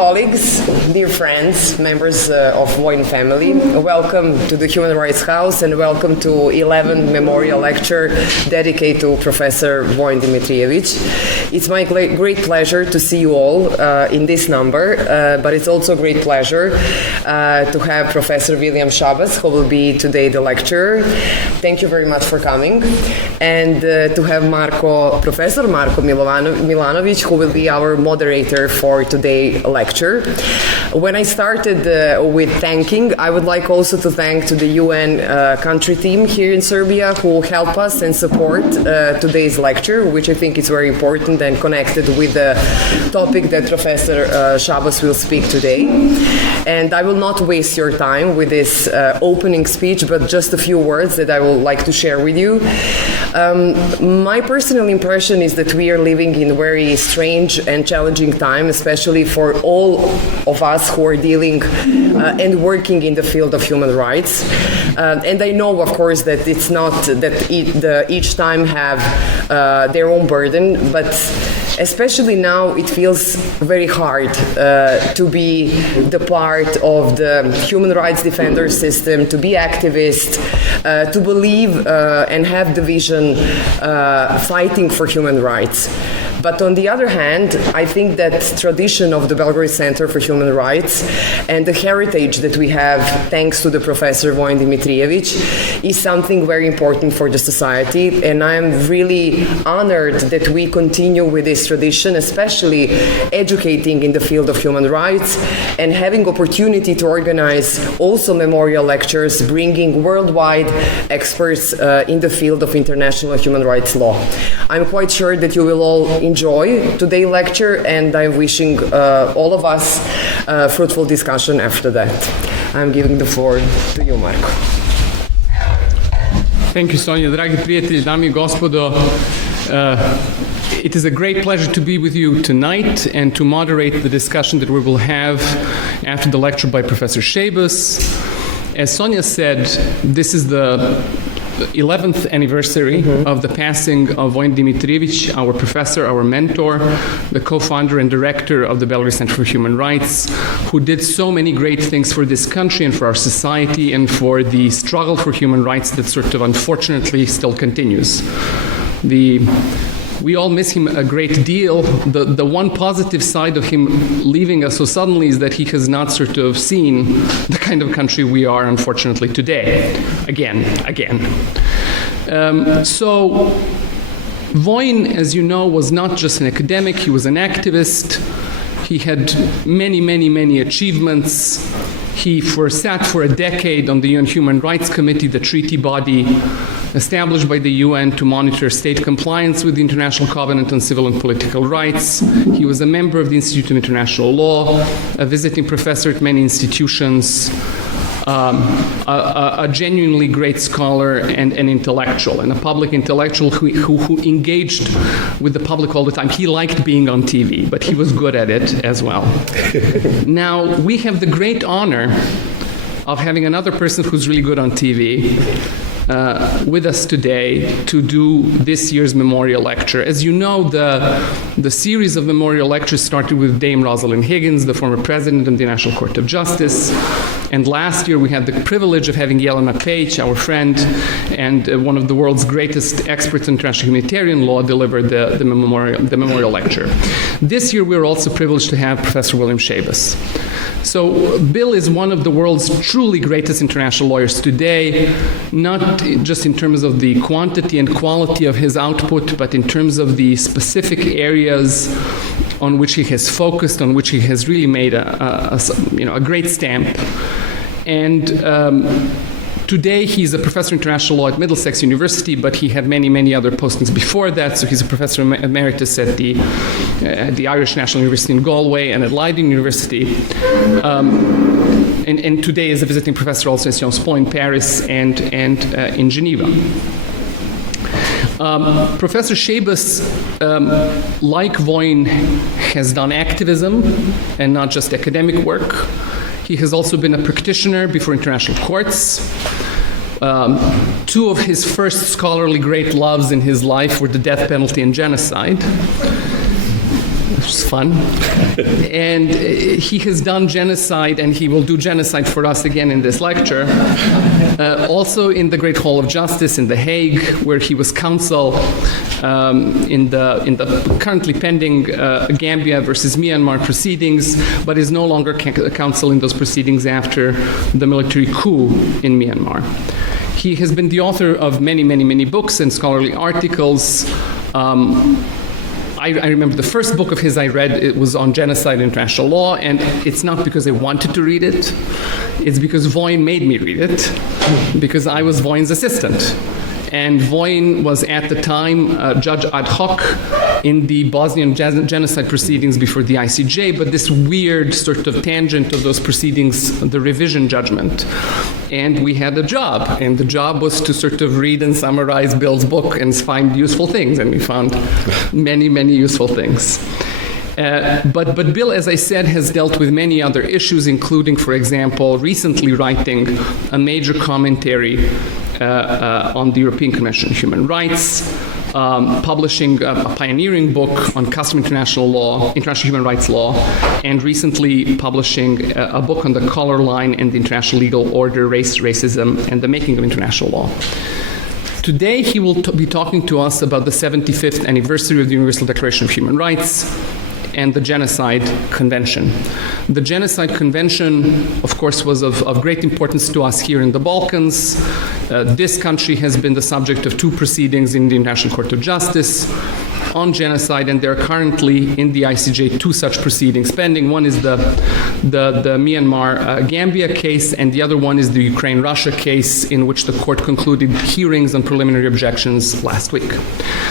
colleagues, dear friends, members of Vojin family, welcome to the Human Rights House and welcome to 11th Memorial Lecture dedicated to Professor Vojin Dimitrijević. It's my great pleasure to see you all in this number, but it's also a great pleasure to have Professor William Schabas, who will be today the lecturer. Thank you very much for coming. And to have Professor Marko Milanović, who will be our moderator for today's lecture. When I started with thanking, I would like also to thank to the UN country team here in Serbia who help us and support today's lecture, which I think is very important and connected with the topic that Professor Schabas will speak today. And I will not waste your time with this opening speech, but just a few words that I would like to share with you. My personal impression is that we are living in a very strange and challenging time, especially for all of us who are dealing and working in the field of human rights. And I know, of course, that it's not that each time have their own burden, but especially now it feels very hard to be the part of the human rights defender system, to be activist, to believe and have the vision fighting for human rights. But on the other hand, I think that tradition of the Belgrade Center for Human Rights and the heritage that we have thanks to the Professor Vojin Dimitrijević is something very important for the society, and I am really honored that we continue with this tradition, especially educating in the field of human rights and having opportunity to organize also memorial lectures, bringing worldwide experts in the field of international human rights law. I'm quite sure that you will all enjoy today's lecture, and I'm wishing all of us fruitful discussion after that. I'm giving the floor to you, Marko. Thank you, Sonja. Dragi prijatelji, dame I gospodo, it is a great pleasure to be with you tonight and to moderate the discussion that we will have after the lecture by Professor Schabas. As Sonja said, this is the 11th anniversary of the passing of Vojin Dimitrijević, our professor, our mentor, the co-founder and director of the Belgrade Center for Human Rights, who did so many great things for this country and for our society and for the struggle for human rights that sort of unfortunately still continues. We all miss him a great deal. The one positive side of him leaving us so suddenly is that he has not sort of seen the kind of country we are, unfortunately, today. Again. So Vojin, as you know, was not just an academic, he was an activist. He had many achievements. He sat for a decade on the UN Human Rights Committee, the treaty body established by the UN to monitor state compliance with the International Covenant on Civil and Political Rights. He was a member of the Institute of International Law, a visiting professor at many institutions, a genuinely great scholar and an intellectual, and a public intellectual who engaged with the public all the time. He liked being on TV, but he was good at it as well. Now, we have the great honor of having another person who's really good on TV with us today to do this year's memorial lecture. As you know, the series of memorial lectures started with Dame Rosalind Higgins, the former president of the National Court of Justice. And last year we had the privilege of having Jelena Pejić, our friend and one of the world's greatest experts in international humanitarian law, deliver the memorial lecture. This year we are also privileged to have Professor William Schabas. So Bill is one of the world's truly greatest international lawyers today, not just in terms of the quantity and quality of his output, but in terms of the specific areas on which he has focused, on which he has really made a great stamp. And today he's a professor of international law at Middlesex University, but he had many other postings before that. So he's a professor emeritus at the Irish National University in Galway and at Leiden University. And today is a visiting professor also at Sciences Po in Paris and in Geneva. Professor Schabas, like Vojin, has done activism and not just academic work. He has also been a practitioner before international courts. Two of his first scholarly great loves in his life were the death penalty and genocide. which is fun. And he has done genocide, and he will do genocide for us again in this lecture. Also in the Great Hall of Justice in The Hague, where he was counsel in the currently pending Gambia versus Myanmar proceedings, but is no longer counsel in those proceedings after the military coup in Myanmar. He has been the author of many, many, many books and scholarly articles. I remember the first book of his I read, it was on genocide and international law, and it's not because I wanted to read it, it's because Vojin made me read it, because I was Vojin's assistant. And Vojin was at the time judge ad hoc in the Bosnian genocide proceedings before the ICJ, but this weird sort of tangent of those proceedings, the revision judgment. And we had a job, and the job was to sort of read and summarize Bill's book and find useful things, and we found many, many useful things. But Bill, as I said, has dealt with many other issues, including, for example, recently writing a major commentary on the European Convention on Human Rights, publishing a pioneering book on custom international human rights law, and recently publishing a book on the color line and the international legal order, race, racism, and the making of international law. Today, he will be talking to us about the 75th anniversary of the Universal Declaration of Human Rights and the Genocide Convention. The Genocide Convention, of course, was of great importance to us here in the Balkans. This country has been the subject of 2 proceedings in the International Court of Justice on genocide, and there are currently in the ICJ 2 such proceedings pending. One is the Myanmar Gambia case, and the other one is the Ukraine-Russia case, in which the court concluded hearings on preliminary objections last week.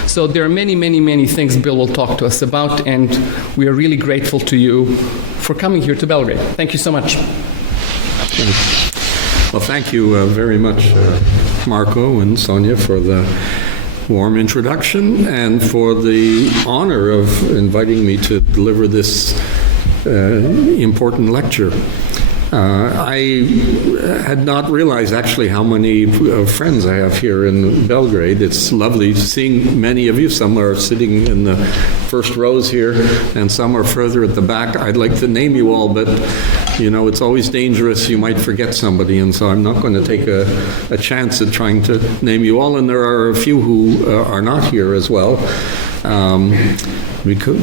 So there are many, many, many things Bill will talk to us about, and we are really grateful to you for coming here to Belgrade. Thank you so much. Well, thank you very much, Marco and Sonia, for the warm introduction and for the honor of inviting me to deliver this important lecture. I had not realized actually how many friends I have here in Belgrade. It's lovely seeing many of you. Some are sitting in the first rows here and some are further at the back. I'd like to name you all, but you know, it's always dangerous. You might forget somebody, and so I'm not going to take a chance at trying to name you all. And there are a few who are not here as well.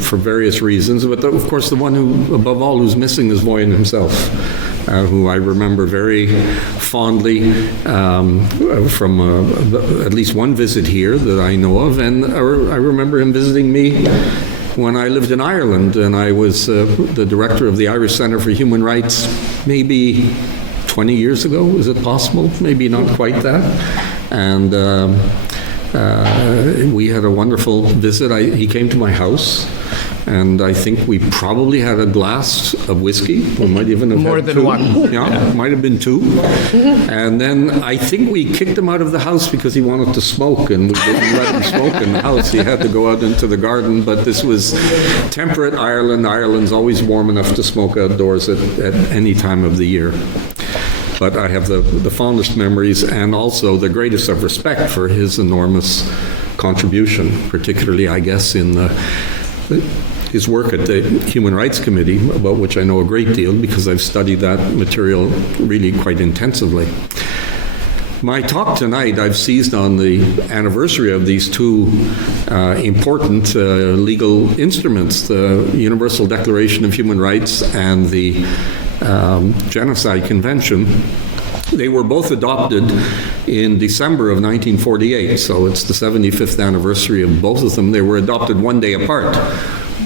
For various reasons, but of course the one who, above all, who's missing is Vojin himself, who I remember very fondly from at least one visit here that I know of, and I remember him visiting me when I lived in Ireland, and I was the director of the Irish Centre for Human Rights maybe 20 years ago. Is it possible? Maybe not quite that. And we had a wonderful visit. He came to my house, and I think we probably had a glass of whiskey. We might even have more had than 2. one. Yeah, might have been 2. And then I think we kicked him out of the house because he wanted to smoke, and we didn't let him smoke in the house. He had to go out into the garden. But this was temperate Ireland. Ireland's always warm enough to smoke outdoors at any time of the year. But I have the fondest memories and also the greatest of respect for his enormous contribution, particularly, I guess, in his work at the Human Rights Committee, about which I know a great deal because I've studied that material really quite intensively. My talk tonight, I've seized on the anniversary of these 2 important legal instruments, the Universal Declaration of Human Rights and the Genocide Convention. They were both adopted in December of 1948, so it's the 75th anniversary of both of them. They were adopted one day apart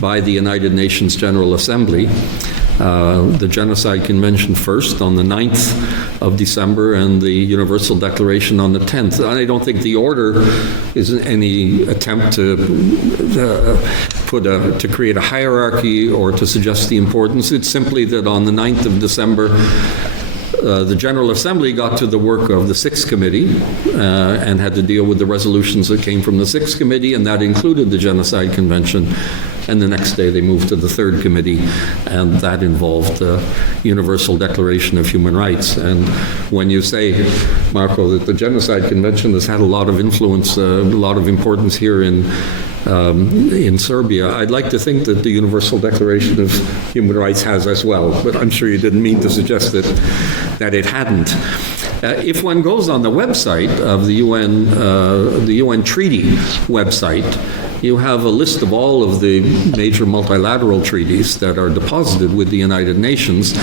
by the United Nations General Assembly. The Genocide Convention first on the 9th of December and the Universal Declaration on the 10th. And I don't think the order is any attempt to create a hierarchy or to suggest the importance. It's simply that on the 9th of December, the General Assembly got to the work of the 6th Committee and had to deal with the resolutions that came from the 6th Committee, and that included the Genocide Convention. And the next day they moved to the 3rd Committee, and that involved the Universal Declaration of Human Rights. And when you say, Marco, that the Genocide Convention has had a lot of influence, a lot of importance here in in Serbia. I'd like to think that the Universal Declaration of Human Rights has as well, but I'm sure you didn't mean to suggest that it hadn't. If one goes on the website of the UN Treaty website, you have a list of all of the major multilateral treaties that are deposited with the United Nations,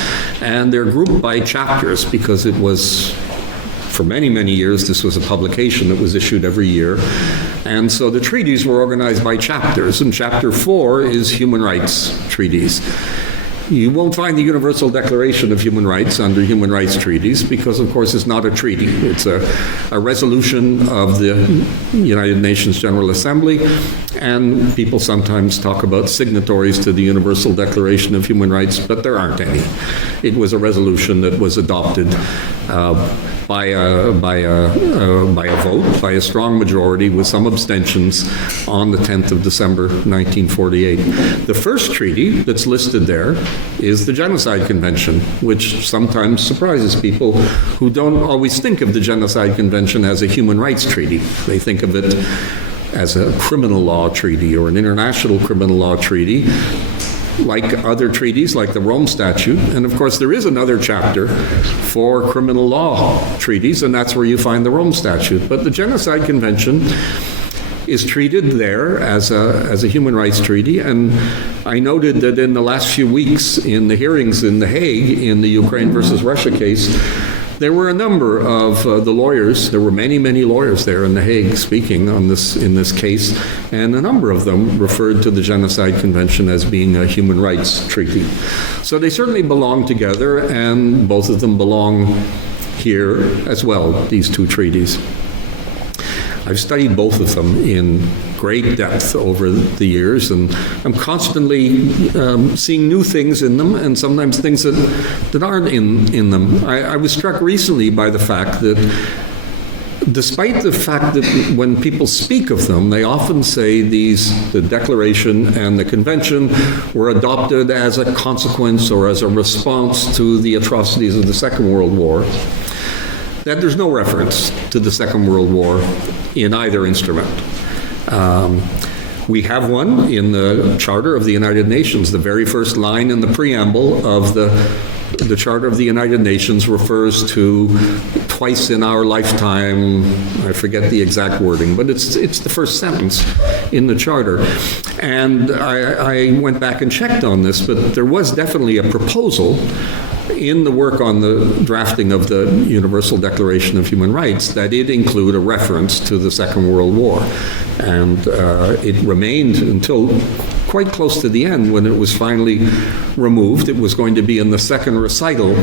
and they're grouped by chapters because it was, for many, many years, this was a publication that was issued every year. And so the treaties were organized by chapters, and Chapter 4 is human rights treaties. You won't find the Universal Declaration of Human Rights under human rights treaties because, of course, it's not a treaty. It's a resolution of the United Nations General Assembly, and people sometimes talk about signatories to the Universal Declaration of Human Rights, but there aren't any. It was a resolution that was adopted by a vote, by a strong majority with some abstentions on the 10th of December 1948. The first treaty that's listed there is the Genocide Convention, which sometimes surprises people who don't always think of the Genocide Convention as a human rights treaty. They think of it as a criminal law treaty or an international criminal law treaty, like other treaties, like the Rome Statute. And of course, there is another chapter for criminal law treaties, and that's where you find the Rome Statute. But the Genocide Convention is treated there as a human rights treaty, and I noted that in the last few weeks in the hearings in The Hague in the Ukraine versus Russia case, there were a number of the lawyers, there were many, many lawyers there in The Hague speaking on in this case, and a number of them referred to the Genocide Convention as being a human rights treaty. So they certainly belong together, and both of them belong here as well, these two treaties. I've studied both of them in great depth over the years, and I'm constantly seeing new things in them, and sometimes things that aren't in them. I was struck recently by the fact that despite the fact that when people speak of them, they often say the Declaration and the Convention were adopted as a consequence or as a response to the atrocities of the Second World War, that there's no reference to the Second World War in either instrument. We have one in the Charter of the United Nations. The very first line in the preamble of the Charter of the United Nations refers to twice in our lifetime, I forget the exact wording, but it's the first sentence in the Charter. And I went back and checked on this, but there was definitely a proposal in the work on the drafting of the Universal Declaration of Human Rights that it include a reference to the Second World War. And it remained until quite close to the end when it was finally removed. It was going to be in the second recital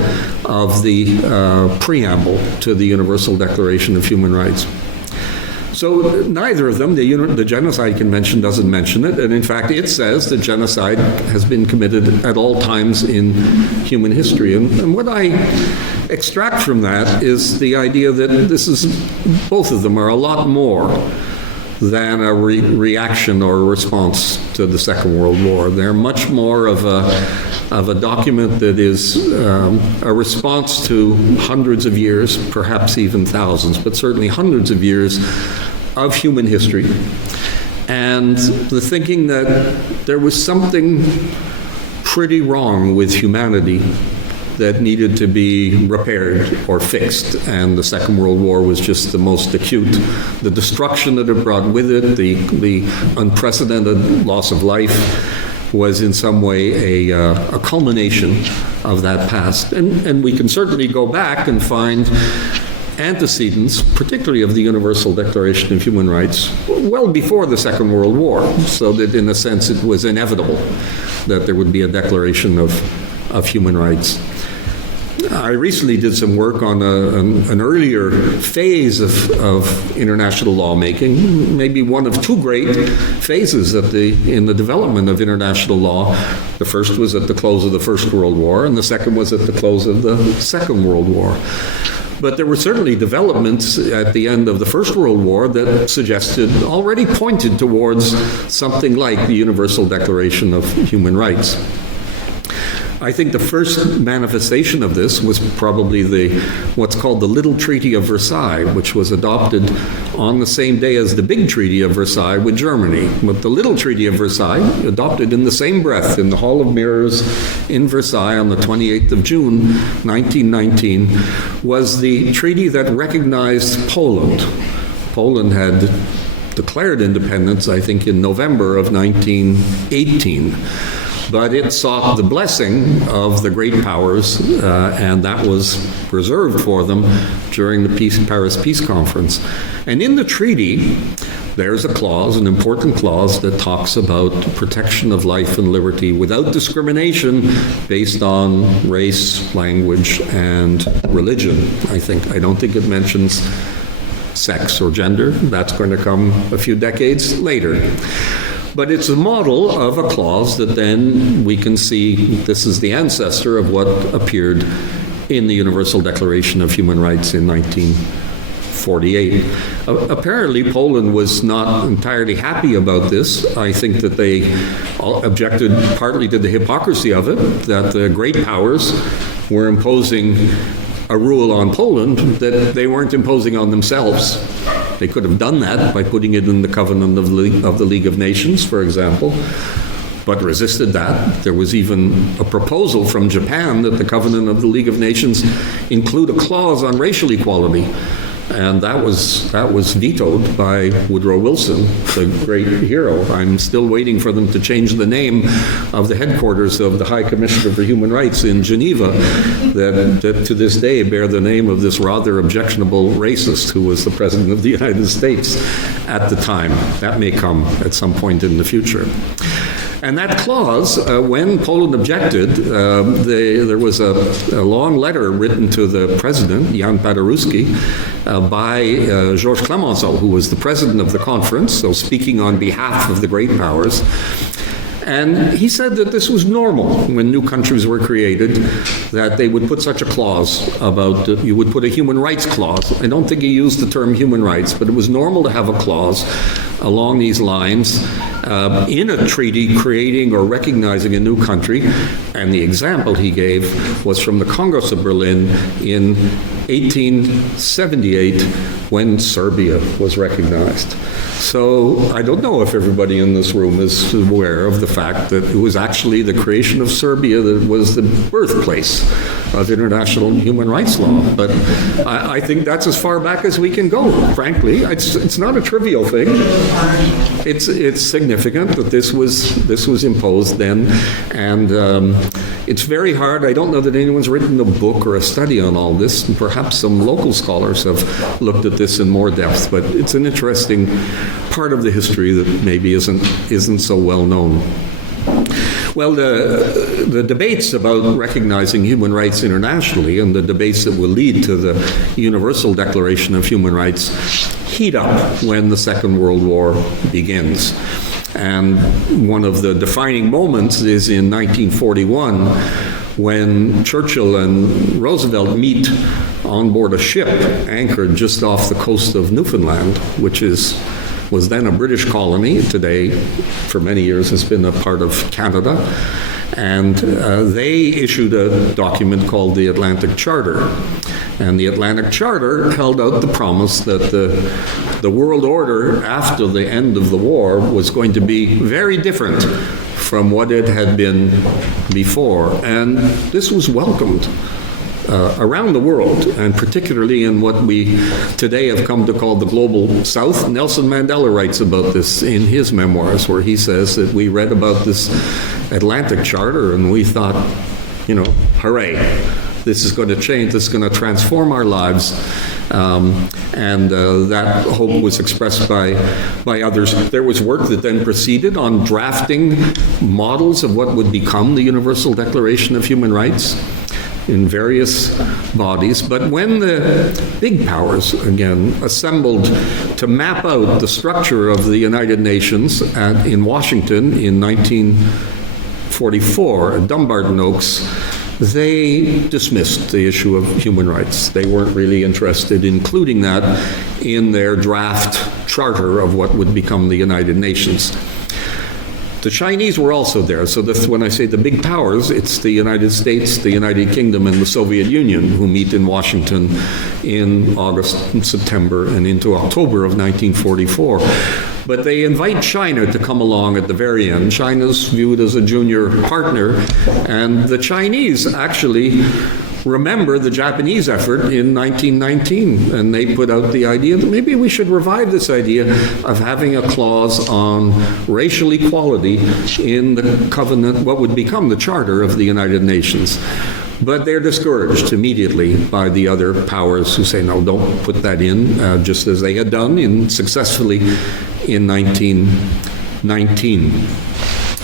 of the preamble to the Universal Declaration of Human Rights. So neither of them, the Genocide Convention doesn't mention it, and in fact it says that genocide has been committed at all times in human history. And what I extract from that is the idea that both of them are a lot more than a reaction or a response to the Second World War. They're much more of a document that is a response to hundreds of years, perhaps even thousands, but certainly hundreds of years of human history. And the thinking that there was something pretty wrong with humanity that needed to be repaired or fixed, and the Second World War was just the most acute. The destruction that it brought with it, the unprecedented loss of life, was in some way a culmination of that past. And we can certainly go back and find antecedents, particularly of the Universal Declaration of Human Rights, well before the Second World War, so that in a sense it was inevitable that there would be a declaration of human rights. I recently did some work on an earlier phase of international lawmaking, maybe one of two great phases in the development of international law. The first was at the close of the First World War, and the second was at the close of the Second World War. But there were certainly developments at the end of the First World War that already pointed towards something like the Universal Declaration of Human Rights. I think the first manifestation of this was probably what's called the Little Treaty of Versailles, which was adopted on the same day as the Big Treaty of Versailles with Germany. But the Little Treaty of Versailles, adopted in the same breath in the Hall of Mirrors in Versailles on the 28th of June, 1919, was the treaty that recognized Poland. Poland had declared independence, I think, in November of 1918. But it sought the blessing of the great powers, and that was reserved for them during the Paris Peace Conference. And in the treaty, there's a clause, an important clause, that talks about protection of life and liberty without discrimination based on race, language, and religion, I think. I don't think it mentions sex or gender. That's going to come a few decades later. But it's a model of a clause that then we can see this is the ancestor of what appeared in the Universal Declaration of Human Rights in 1948. Apparently, Poland was not entirely happy about this. I think that they objected partly to the hypocrisy of it, that the great powers were imposing a rule on Poland that they weren't imposing on themselves. They could have done that by putting it in the Covenant of the League of Nations, for example, but resisted that. There was even a proposal from Japan that the Covenant of the League of Nations include a clause on racial equality. And that was vetoed by Woodrow Wilson, the great hero. I'm still waiting for them to change the name of the headquarters of the High Commissioner for Human Rights in Geneva, that to this day bear the name of this rather objectionable racist who was the President of the United States at the time. That may come at some point in the future. And that clause, when Poland objected, there was a long letter written to the president, Jan Paderewski, by Georges Clemenceau, who was the president of the conference, so speaking on behalf of the great powers. And he said that this was normal when new countries were created, that they would put such a clause about, you would put a human rights clause. I don't think he used the term human rights, but it was normal to have a clause along these lines in a treaty creating or recognizing a new country. And the example he gave was from the Congress of Berlin in 1878 when Serbia was recognized. So I don't know if everybody in this room is aware of the fact that it was actually the creation of Serbia that was the birthplace of international human rights law. But I think that's as far back as we can go, frankly. It's not a trivial thing. It's significant that this was imposed then, and it's very hard. I don't know that anyone's written a book or a study on all this. Perhaps some local scholars have looked at this in more depth, but it's an interesting part of the history that maybe isn't so well known. Well, the debates about recognizing human rights internationally and the debates that will lead to the Universal Declaration of Human Rights heat up when the Second World War begins. And one of the defining moments is in 1941 when Churchill and Roosevelt meet on board a ship anchored just off the coast of Newfoundland, which was then a British colony. Today, for many years, has been a part of Canada. And they issued a document called the Atlantic Charter. And the Atlantic Charter held out the promise that the world order after the end of the war was going to be very different from what it had been before. And this was welcomed around the world, and particularly in what we today have come to call the global south. Nelson Mandela writes about this in his memoirs, where he says that we read about this Atlantic Charter and we thought, hooray, this is going to change, this is going to transform our lives. And that hope was expressed by others. There was work that then proceeded on drafting models of what would become the Universal Declaration of Human Rights in various bodies. But when the big powers, again, assembled to map out the structure of the United Nations in Washington in 1944 at Dumbarton Oaks, they dismissed the issue of human rights. They weren't really interested in including that in their draft charter of what would become the United Nations. The Chinese were also there. So when I say the big powers, it's the United States, the United Kingdom, and the Soviet Union who meet in Washington in August and September and into October of 1944. But they invite China to come along at the very end. China's viewed as a junior partner, and the Chinese actually remember the Japanese effort in 1919, and they put out the idea that maybe we should revive this idea of having a clause on racial equality in the covenant, what would become the Charter of the United Nations. But they're discouraged immediately by the other powers who say, no, don't put that in, just as they had done successfully in 1919.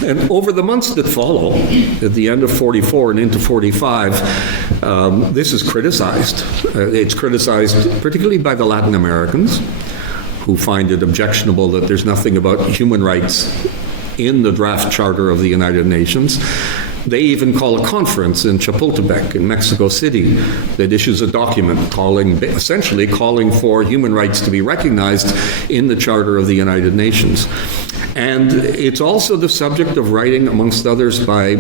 And over the months that follow, at the end of 44 and into 45, this is criticized. It's criticized particularly by the Latin Americans, who find it objectionable that there's nothing about human rights in the draft Charter of the United Nations. They even call a conference in Chapultepec in Mexico City that issues a document essentially calling for human rights to be recognized in the Charter of the United Nations. And it's also the subject of writing, amongst others, by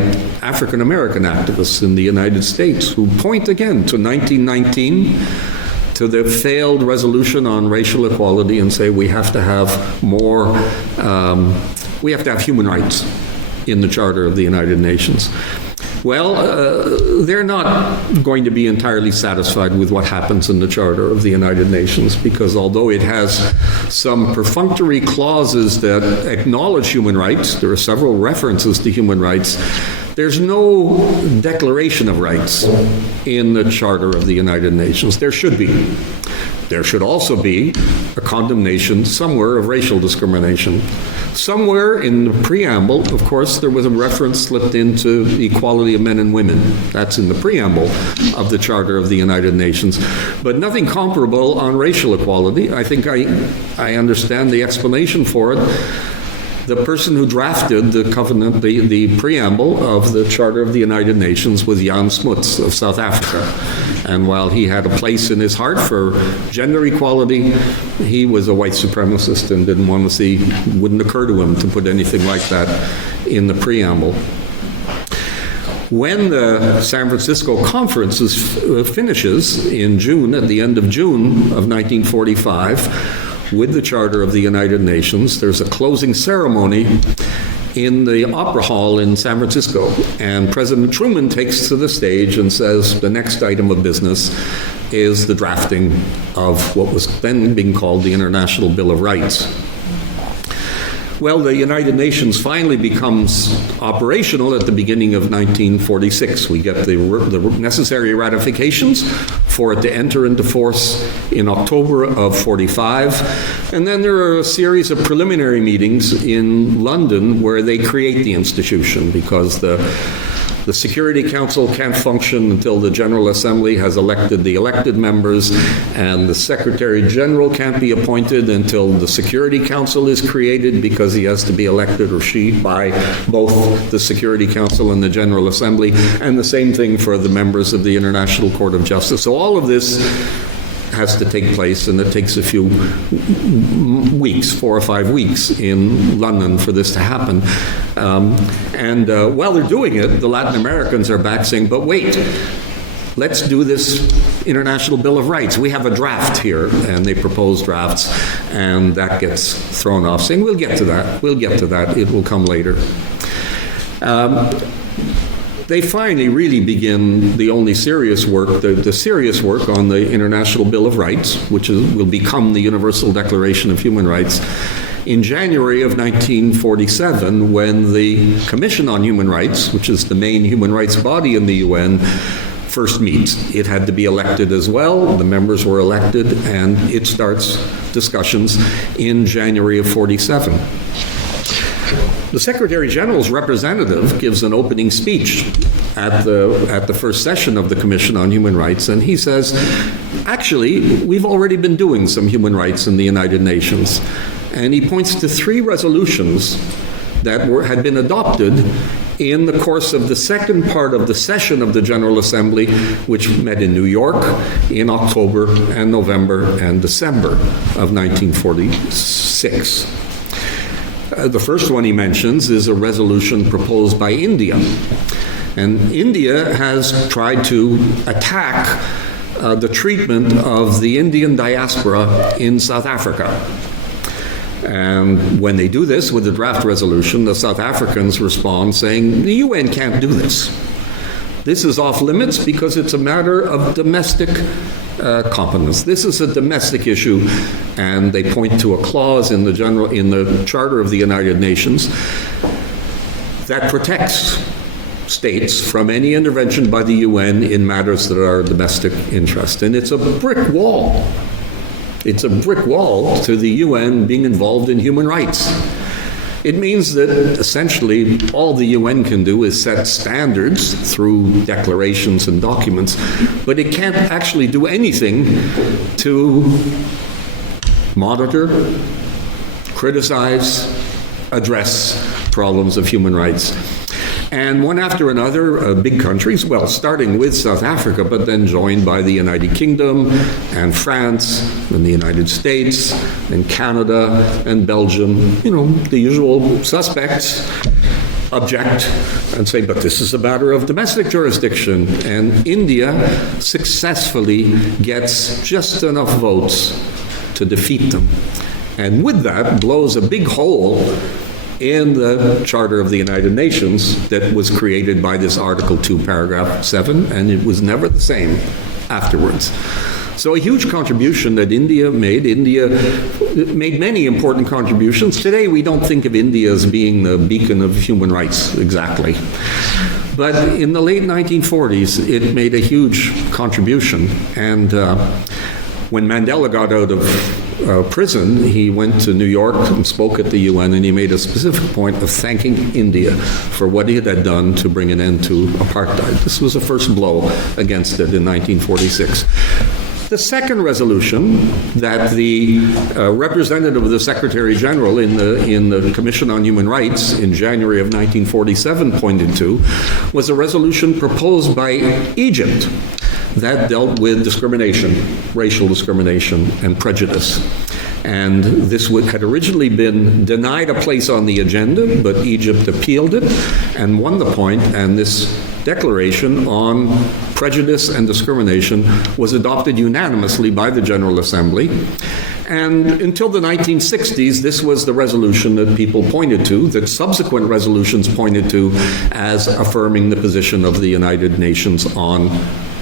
African American activists in the United States who point again to 1919, to the failed resolution on racial equality, and say we have to have more, we have to have human rights in the Charter of the United Nations. Well, they're not going to be entirely satisfied with what happens in the Charter of the United Nations, because although it has some perfunctory clauses that acknowledge human rights, there are several references to human rights, there's no declaration of rights in the Charter of the United Nations. There should be. There should also be a condemnation somewhere of racial discrimination. Somewhere in the preamble, of course, there was a reference slipped into the equality of men and women. That's in the preamble of the Charter of the United Nations. But nothing comparable on racial equality. I think I understand the explanation for it. The person who drafted the covenant, the preamble of the Charter of the United Nations was Jan Smuts of South Africa. And while he had a place in his heart for gender equality, he was a white supremacist and didn't want to see, wouldn't occur to him to put anything like that in the preamble. When the San Francisco Conference finishes in June, at the end of June of 1945, with the Charter of the United Nations, there's a closing ceremony in the Opera Hall in San Francisco. And President Truman takes to the stage and says the next item of business is the drafting of what was then being called the International Bill of Rights. Well, the United Nations finally becomes operational at the beginning of 1946. We get the necessary ratifications for it to enter into force in October of 45. And then there are a series of preliminary meetings in London where they create the institution, because the Security Council can't function until the General Assembly has elected the elected members, and the Secretary General can't be appointed until the Security Council is created, because he has to be elected, or she, by both the Security Council and the General Assembly, and the same thing for the members of the International Court of Justice. So all of this has to take place, and it takes a few weeks, 4 or 5 weeks in London for this to happen. While they're doing it, the Latin Americans are back saying, but wait, let's do this International Bill of Rights. We have a draft here, and they propose drafts, and that gets thrown off, saying, we'll get to that, it will come later. They finally really begin the only serious work, the serious work on the International Bill of Rights, which will become the Universal Declaration of Human Rights, in January of 1947, when the Commission on Human Rights, which is the main human rights body in the UN, first meets. It had to be elected as well. The members were elected, and it starts discussions in January of 47. The Secretary General's representative gives an opening speech at the first session of the Commission on Human Rights, and he says, actually, we've already been doing some human rights in the United Nations. And he points to 3 resolutions that had been adopted in the course of the second part of the session of the General Assembly, which met in New York in October and November and December of 1946. The first one he mentions is a resolution proposed by India. And India has tried to attack the treatment of the Indian diaspora in South Africa. And when they do this with the draft resolution, the South Africans respond saying, the UN can't do this. This is off limits because it's a matter of domestic competence. This is a domestic issue, and they point to a clause in the Charter of the United Nations that protects states from any intervention by the UN in matters that are of domestic interest. And it's a brick wall. It's a brick wall to the UN being involved in human rights. It means that essentially all the UN can do is set standards through declarations and documents, but it can't actually do anything to monitor, criticize, address problems of human rights. And one after another, big countries, well, starting with South Africa, but then joined by the United Kingdom and France and the United States and Canada and Belgium, the usual suspects, object and say, but this is a matter of domestic jurisdiction. And India successfully gets just enough votes to defeat them. And with that, blows a big hole in the Charter of the United Nations that was created by this Article 2, Paragraph 7, and it was never the same afterwards. So a huge contribution that India made. India made many important contributions. Today we don't think of India as being the beacon of human rights exactly. But in the late 1940s, it made a huge contribution. And when Mandela got out of prison, he went to New York and spoke at the UN, and he made a specific point of thanking India for what it had done to bring an end to apartheid. This was the first blow against it in 1946. The second resolution that the representative of the Secretary General in the Commission on Human Rights in January of 1947 pointed to was a resolution proposed by Egypt that dealt with discrimination, racial discrimination, and prejudice. And this had originally been denied a place on the agenda, but Egypt appealed it and won the point, and this declaration on prejudice and discrimination was adopted unanimously by the General Assembly. And until the 1960s, this was the resolution that people pointed to, that subsequent resolutions pointed to as affirming the position of the United Nations on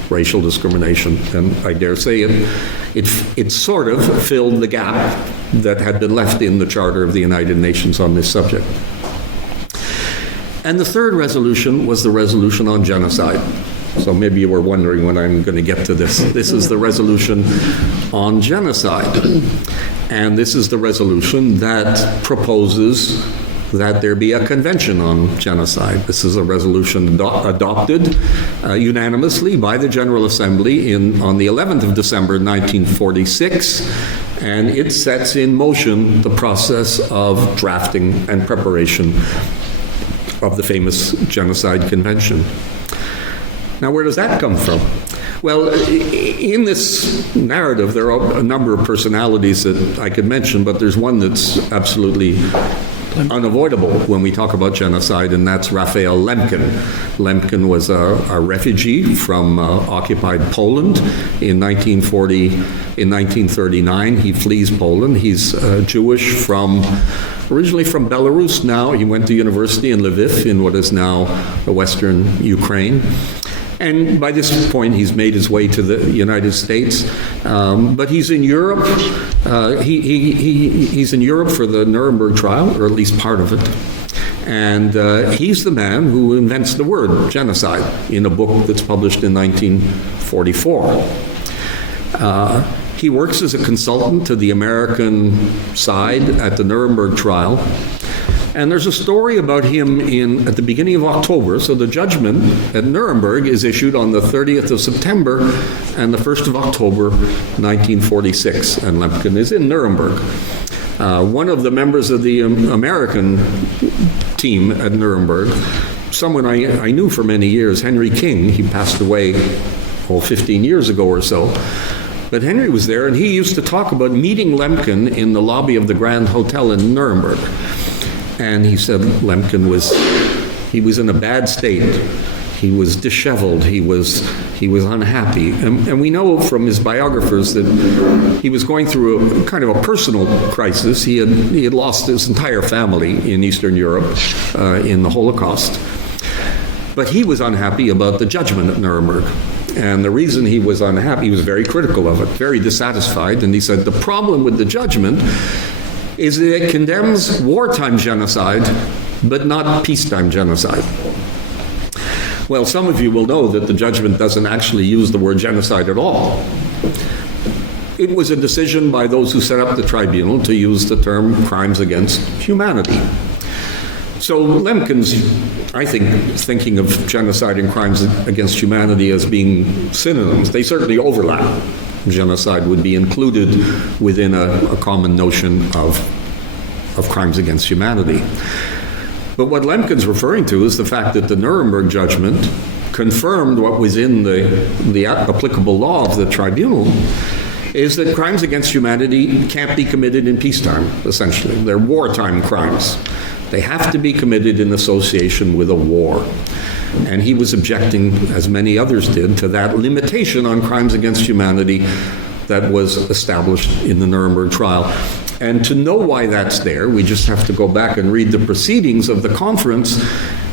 racial discrimination. And I dare say it sort of filled the gap that had been left in the Charter of the United Nations on this subject. And the third resolution was the resolution on genocide. So maybe you were wondering when I'm going to get to this. This is the resolution on genocide. And this is the resolution that proposes that there be a convention on genocide. This is a resolution adopted unanimously by the General Assembly on the 11th of December 1946, and it sets in motion the process of drafting and preparation of the famous Genocide Convention. Now, where does that come from? Well, in this narrative, there are a number of personalities that I could mention, but there's one that's absolutely unavoidable when we talk about genocide, and that's Raphael Lemkin. Lemkin was a refugee from occupied Poland in 1940. In 1939, he flees Poland. He's Jewish originally from Belarus. Now he went to university in Lviv in what is now western Ukraine. And by this point, he's made his way to the United States. But he's in Europe. He's in Europe for the Nuremberg trial, or at least part of it. And he's the man who invents the word genocide in a book that's published in 1944. He works as a consultant to the American side at the Nuremberg trial. And there's a story about him at the beginning of October. So the judgment at Nuremberg is issued on the 30th of September and the 1st of October, 1946. And Lemkin is in Nuremberg. One of the members of the American team at Nuremberg, someone I knew for many years, Henry King, he passed away 15 years ago or so. But Henry was there, and he used to talk about meeting Lemkin in the lobby of the Grand Hotel in Nuremberg. And he said Lemkin was in a bad state. He was disheveled. He was unhappy. And we know from his biographers that he was going through a kind of a personal crisis. He had lost his entire family in Eastern Europe in the Holocaust. But he was unhappy about the judgment at Nuremberg. And the reason he was unhappy, he was very critical of it, very dissatisfied. And he said, the problem with the judgment is that it condemns wartime genocide, but not peacetime genocide. Well, some of you will know that the judgment doesn't actually use the word genocide at all. It was a decision by those who set up the tribunal to use the term crimes against humanity. So Lemkin's, I think, thinking of genocide and crimes against humanity as being synonyms. They certainly overlap. Genocide would be included within a common notion of crimes against humanity. But what Lemkin's referring to is the fact that the Nuremberg judgment confirmed what was in the applicable law of the tribunal, is that crimes against humanity can't be committed in peacetime, essentially. They're wartime crimes. They have to be committed in association with a war. And he was objecting, as many others did, to that limitation on crimes against humanity that was established in the Nuremberg trial. And to know why that's there, we just have to go back and read the proceedings of the conference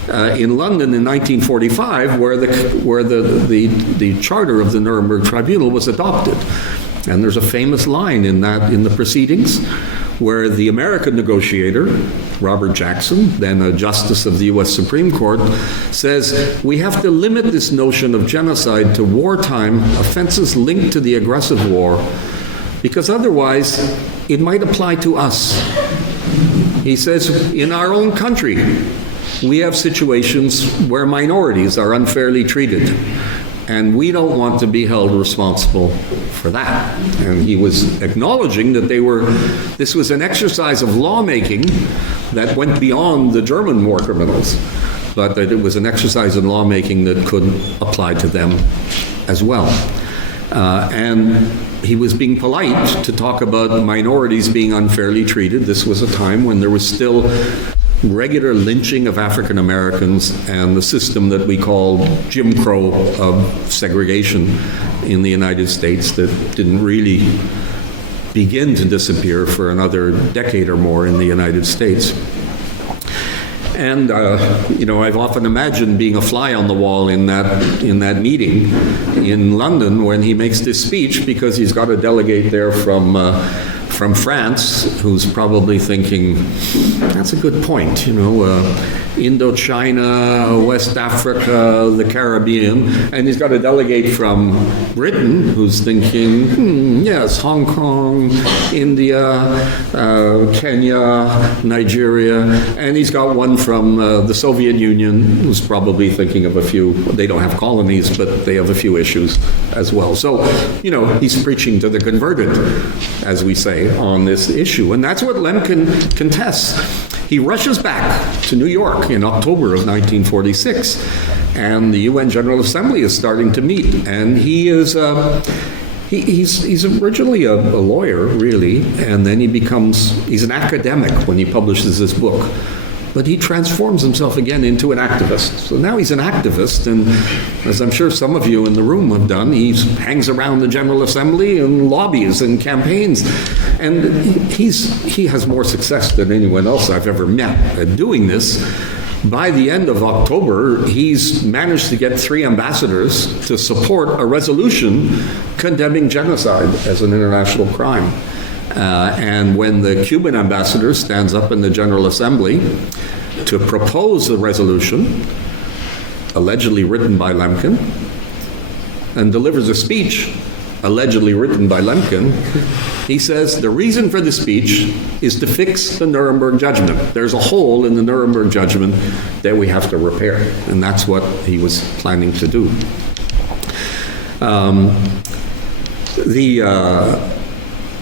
in London in 1945, where the charter of the Nuremberg Tribunal was adopted. And there's a famous line in the proceedings where the American negotiator, Robert Jackson, then a justice of the U.S. Supreme Court, says, we have to limit this notion of genocide to wartime offenses linked to the aggressive war, because otherwise it might apply to us. He says, in our own country, we have situations where minorities are unfairly treated, and we don't want to be held responsible for that. And he was acknowledging that this was an exercise of lawmaking that went beyond the German war criminals, but that it was an exercise in lawmaking that could apply to them as well. And he was being polite to talk about minorities being unfairly treated. This was a time when there was still regular lynching of African Americans and the system that we call Jim Crow of segregation in the United States that didn't really begin to disappear for another decade or more in the United States. And I've often imagined being a fly on the wall in that meeting in London when he makes this speech, because he's got a delegate there from France who's probably thinking, that's a good point, Indochina, West Africa, the Caribbean, and he's got a delegate from Britain who's thinking, yes, Hong Kong, India, Kenya, Nigeria, and he's got one from the Soviet Union who's probably thinking of a few, they don't have colonies, but they have a few issues as well. So, he's preaching to the converted, as we say, on this issue. And that's what Lemkin contests. He rushes back to New York in October of 1946, and the UN General Assembly is starting to meet. And he is he's originally a lawyer, really, and then he's an academic when he publishes this book. But he transforms himself again into an activist. So now he's an activist, and as I'm sure some of you in the room have done, he hangs around the General Assembly and lobbies and campaigns. And he has more success than anyone else I've ever met at doing this. By the end of October, he's managed to get 3 ambassadors to support a resolution condemning genocide as an international crime. And when the Cuban ambassador stands up in the General Assembly to propose a resolution, allegedly written by Lemkin, and delivers a speech allegedly written by Lemkin, he says the reason for the speech is to fix the Nuremberg judgment. There's a hole in the Nuremberg judgment that we have to repair, and that's what he was planning to do.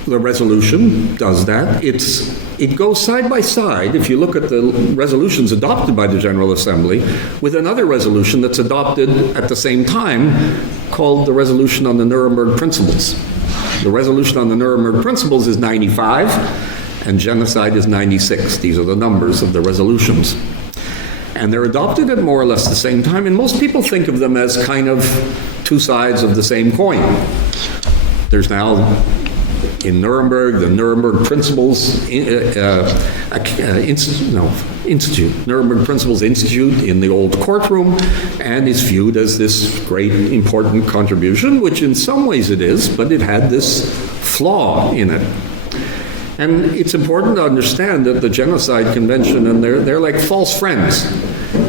The resolution does that. It goes side by side, if you look at the resolutions adopted by the General Assembly, with another resolution that's adopted at the same time called the Resolution on the Nuremberg Principles. The Resolution on the Nuremberg Principles is 95, and genocide is 96. These are the numbers of the resolutions. And they're adopted at more or less the same time, and most people think of them as kind of two sides of the same coin. There's now, in Nuremberg, the Nuremberg Principles Institute, Nuremberg Principles Institute in the old courtroom, and is viewed as this great important contribution, which in some ways it is, but it had this flaw in it. And it's important to understand that the Genocide Convention and they're like false friends.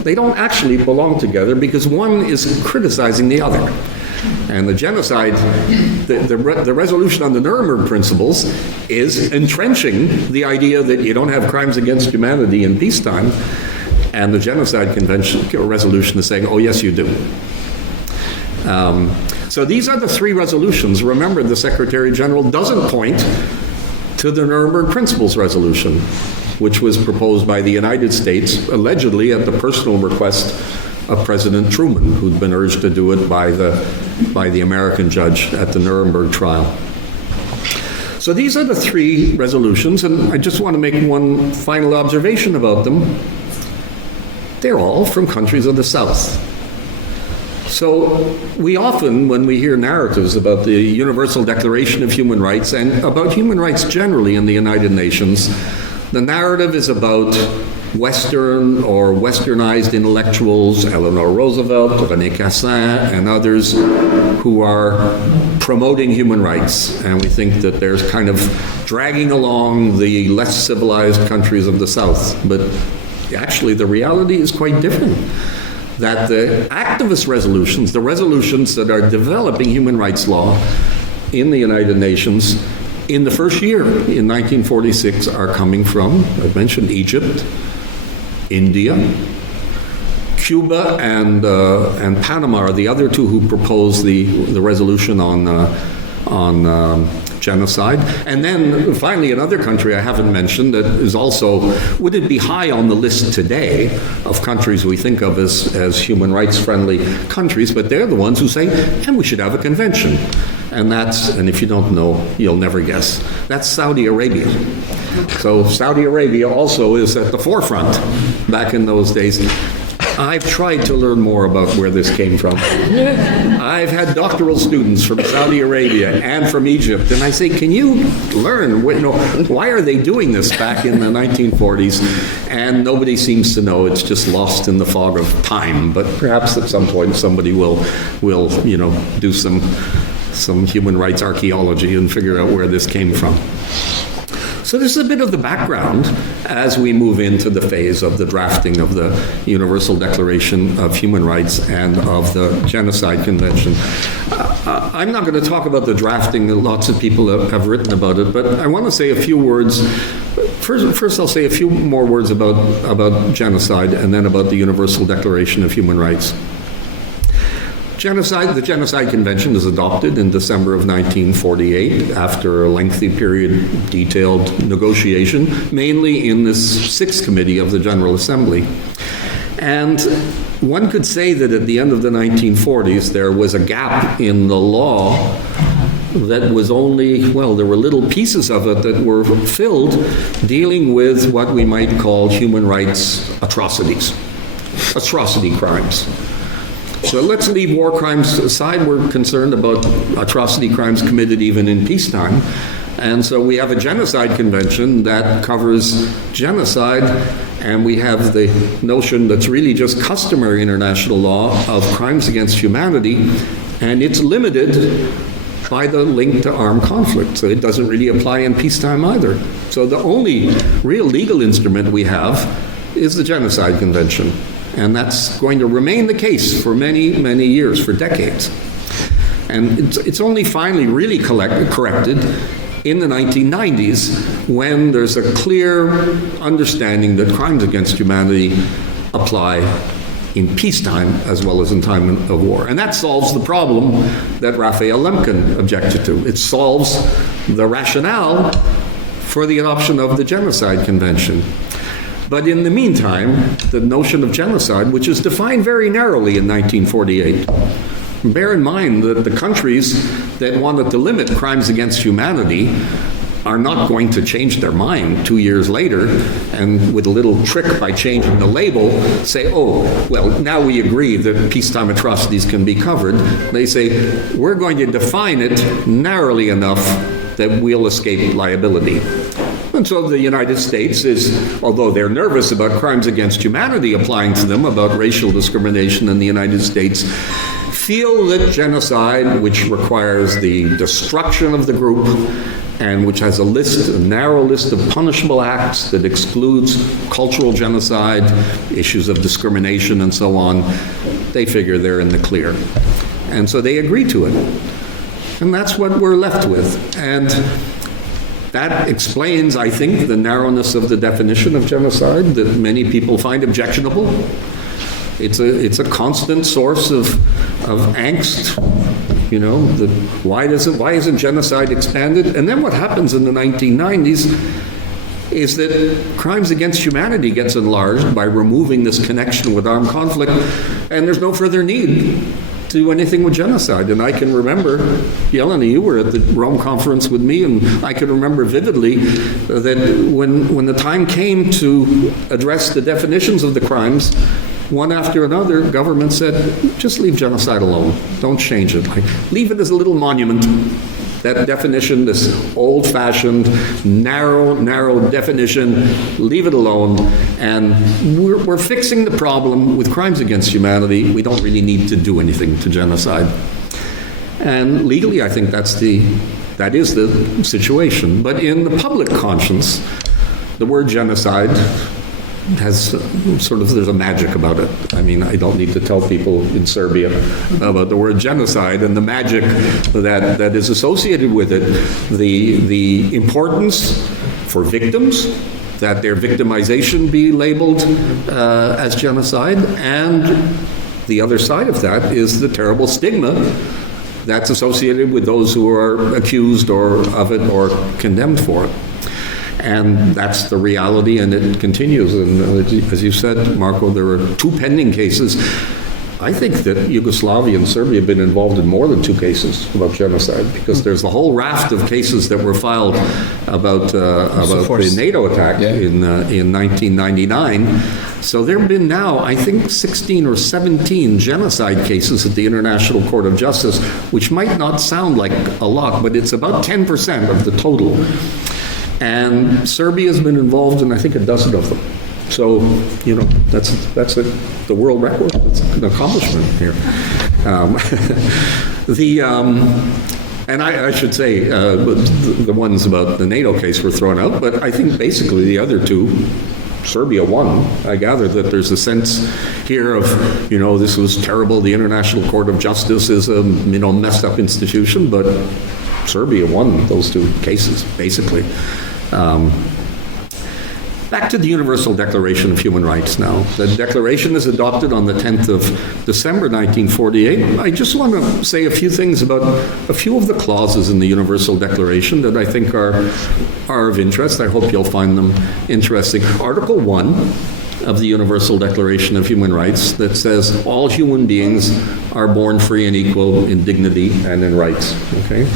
They don't actually belong together because one is criticizing the other. And the genocide, the resolution on the Nuremberg Principles is entrenching the idea that you don't have crimes against humanity in peacetime, and the Genocide Convention resolution is saying, oh yes you do. So these are the three resolutions. Remember, the Secretary General doesn't point to the Nuremberg Principles resolution, which was proposed by the United States, allegedly at the personal request of President Truman, who'd been urged to do it by the American judge at the Nuremberg trial. So these are the three resolutions, and I just want to make one final observation about them. They're all from countries of the South. So we often, when we hear narratives about the Universal Declaration of Human Rights and about human rights generally in the United Nations, the narrative is about Western or Westernized intellectuals, Eleanor Roosevelt, René Cassin, and others who are promoting human rights. And we think that there's kind of dragging along the less civilized countries of the South. But actually, the reality is quite different. That the activist resolutions, the resolutions that are developing human rights law in the United Nations in the first year, in 1946, are coming from, I've mentioned Egypt, India, Cuba, and Panama are the other two who proposed the resolution on genocide. And then finally another country I haven't mentioned that is also, wouldn't be high on the list today of countries we think of as human rights friendly countries, but they're the ones who say, and we should have a convention. And if you don't know, you'll never guess. That's Saudi Arabia. So Saudi Arabia also is at the forefront back in those days. I've tried to learn more about where this came from. I've had doctoral students from Saudi Arabia and from Egypt, and I say, can you learn, why are they doing this back in the 1940s? And nobody seems to know. It's just lost in the fog of time. But perhaps at some point somebody will do some human rights archaeology and figure out where this came from. So this is a bit of the background as we move into the phase of the drafting of the Universal Declaration of Human Rights and of the Genocide Convention. I'm not going to talk about the drafting. Lots of people have written about it, but I want to say a few words. First I'll say a few more words about genocide and then about the Universal Declaration of Human Rights. The Genocide Convention is adopted in December of 1948 after a lengthy period of detailed negotiation, mainly in this Sixth Committee of the General Assembly. And one could say that at the end of the 1940s, there was a gap in the law that was only, there were little pieces of it that were filled dealing with what we might call human rights atrocities, atrocity crimes. So let's leave war crimes aside. We're concerned about atrocity crimes committed even in peacetime. And so we have a genocide convention that covers genocide, and we have the notion that's really just customary international law of crimes against humanity, and it's limited by the link to armed conflict. So it doesn't really apply in peacetime either. So the only real legal instrument we have is the Genocide Convention. And that's going to remain the case for many, many years, for decades. And it's only finally really corrected in the 1990s when there's a clear understanding that crimes against humanity apply in peacetime as well as in time of war. And that solves the problem that Raphael Lemkin objected to. It solves the rationale for the adoption of the Genocide Convention. But in the meantime, the notion of genocide, which is defined very narrowly in 1948, bear in mind that the countries that wanted to limit crimes against humanity are not going to change their mind 2 years later and with a little trick by changing the label say, oh, well, now we agree that peacetime atrocities can be covered. They say, we're going to define it narrowly enough that we'll escape liability. And so the United States is, although they're nervous about crimes against humanity applying to them, about racial discrimination in the United States, feel that genocide, which requires the destruction of the group and which has a narrow list of punishable acts that excludes cultural genocide, issues of discrimination and so on, they figure they're in the clear. And so they agree to it. And that's what we're left with. And that explains, I think, the narrowness of the definition of genocide that many people find objectionable. It's a constant source of angst, you know, why isn't genocide expanded? And then what happens in the 1990s is that crimes against humanity gets enlarged by removing this connection with armed conflict, and there's no further need to do anything with genocide. And I can remember, Yelena, you were at the Rome conference with me, and I can remember vividly that when the time came to address the definitions of the crimes, one after another, government said, just leave genocide alone. Don't change it. Like, leave it as a little monument. That definition, this old-fashioned, narrow definition, leave it alone. And we're fixing the problem with crimes against humanity. We don't really need to do anything to genocide. And legally, I think that is the situation. But in the public conscience, the word genocide has there's a magic about it. I mean, I don't need to tell people in Serbia about the word genocide and the magic that is associated with it. The importance for victims, that their victimization be labeled as genocide, and the other side of that is the terrible stigma that's associated with those who are accused of it or condemned for it. And that's the reality, and it continues. And as you said, Marco, there are 2 pending cases. I think that Yugoslavia and Serbia have been involved in more than 2 cases about genocide, because there's the whole raft of cases that were filed about the NATO attack in 1999. So there have been now, I think, 16 or 17 genocide cases at the International Court of Justice, which might not sound like a lot, but it's about 10% of the total. And Serbia has been involved in, I think, a dozen of them. So, you know, that's the world record. It's an accomplishment here. And I should say, the ones about the NATO case were thrown out, but I think basically the other 2, Serbia won. I gather that there's a sense here of, you know, this was terrible. The International Court of Justice is a, you know, messed up institution, but Serbia won those 2 cases, basically. Back to the Universal Declaration of Human Rights now. The Declaration is adopted on the 10th of December 1948. I just want to say a few things about a few of the clauses in the Universal Declaration that I think are of interest. I hope you'll find them interesting. Article 1 of the Universal Declaration of Human Rights that says all human beings are born free and equal in dignity and in rights. Okay?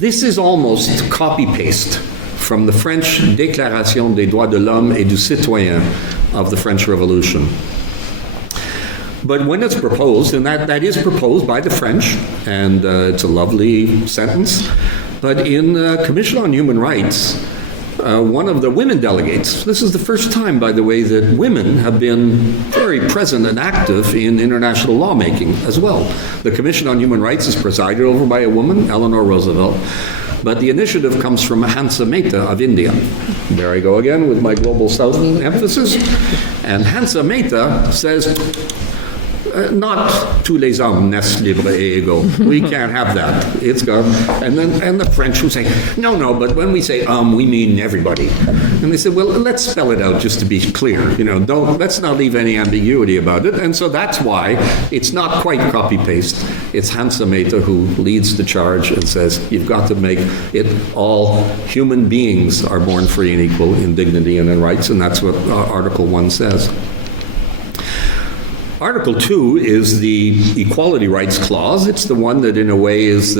This is almost copy-paste from the French Déclaration des droits de l'homme et du citoyen of the French Revolution. But when it's proposed, and that is proposed by the French, and it's a lovely sentence, but in the Commission on Human Rights, one of the women delegates, this is the first time, by the way, that women have been very present and active in international lawmaking as well. The Commission on Human Rights is presided over by a woman, Eleanor Roosevelt, but the initiative comes from Hansa Mehta of India. There I go again with my Global South emphasis. And Hansa Mehta says, not tous les hommes naissent libres et égaux. We can't have that. It's got, and the French will say, no, but when we say we mean everybody. And they said, well, let's spell it out just to be clear. You know, let's not leave any ambiguity about it. And so that's why it's not quite copy-paste. It's Hansa Mehta who leads the charge and says, you've got to make it all human beings are born free and equal in dignity and in rights. And that's what Article 1 says. Article 2 is the Equality Rights Clause. It's the one that, in a way, is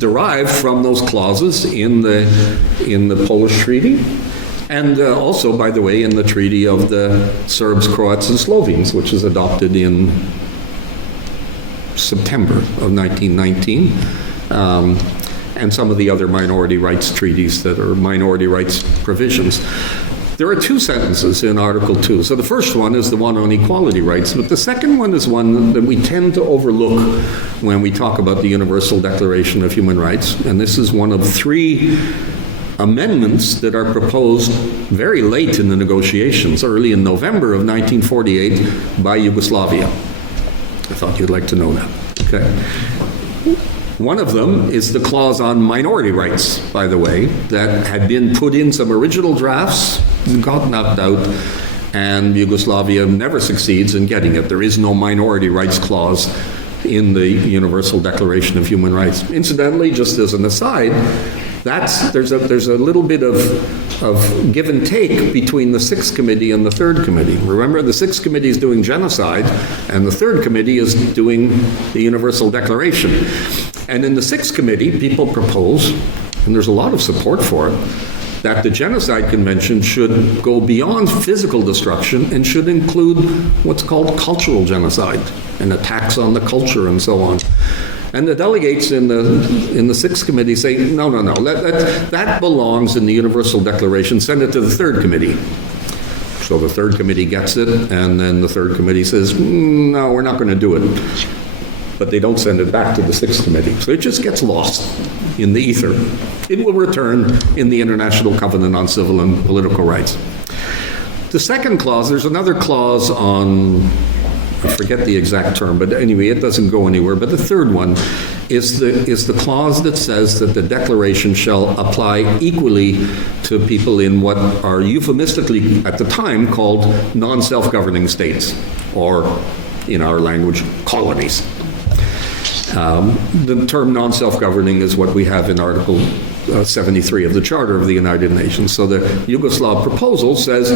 derived from those clauses in the Polish Treaty, and also, by the way, in the Treaty of the Serbs, Croats, and Slovenes, which was adopted in September of 1919, and some of the other minority rights treaties that are minority rights provisions. There are two sentences in Article 2. So the first one is the one on equality rights, but the second one is one that we tend to overlook when we talk about the Universal Declaration of Human Rights. And this is one of 3 amendments that are proposed very late in the negotiations, early in November of 1948, by Yugoslavia. I thought you'd like to know that. Okay. One of them is the clause on minority rights, by the way, that had been put in some original drafts, got knocked out, and Yugoslavia never succeeds in getting it. There is no minority rights clause in the Universal Declaration of Human Rights. Incidentally, just as an aside, there's a little bit of give and take between the 6th Committee and the 3rd Committee. Remember, the 6th Committee is doing genocide, and the 3rd Committee is doing the Universal Declaration. And in the 6th Committee, people propose, and there's a lot of support for it, that the Genocide Convention should go beyond physical destruction and should include what's called cultural genocide and attacks on the culture and so on. And the delegates in the 6th Committee say, no, that belongs in the Universal Declaration, send it to the 3rd Committee. So the 3rd Committee gets it, and then the 3rd Committee says, no, we're not going to do it. But they don't send it back to the 6th Committee. So it just gets lost in the ether. It will return in the International Covenant on Civil and Political Rights. The second clause, there's another clause on, I forget the exact term, but anyway, it doesn't go anywhere. But the third one is the clause that says that the declaration shall apply equally to people in what are euphemistically at the time called non-self-governing states, or in our language, colonies. The term non-self-governing is what we have in Article 73 of the Charter of the United Nations. So the Yugoslav proposal says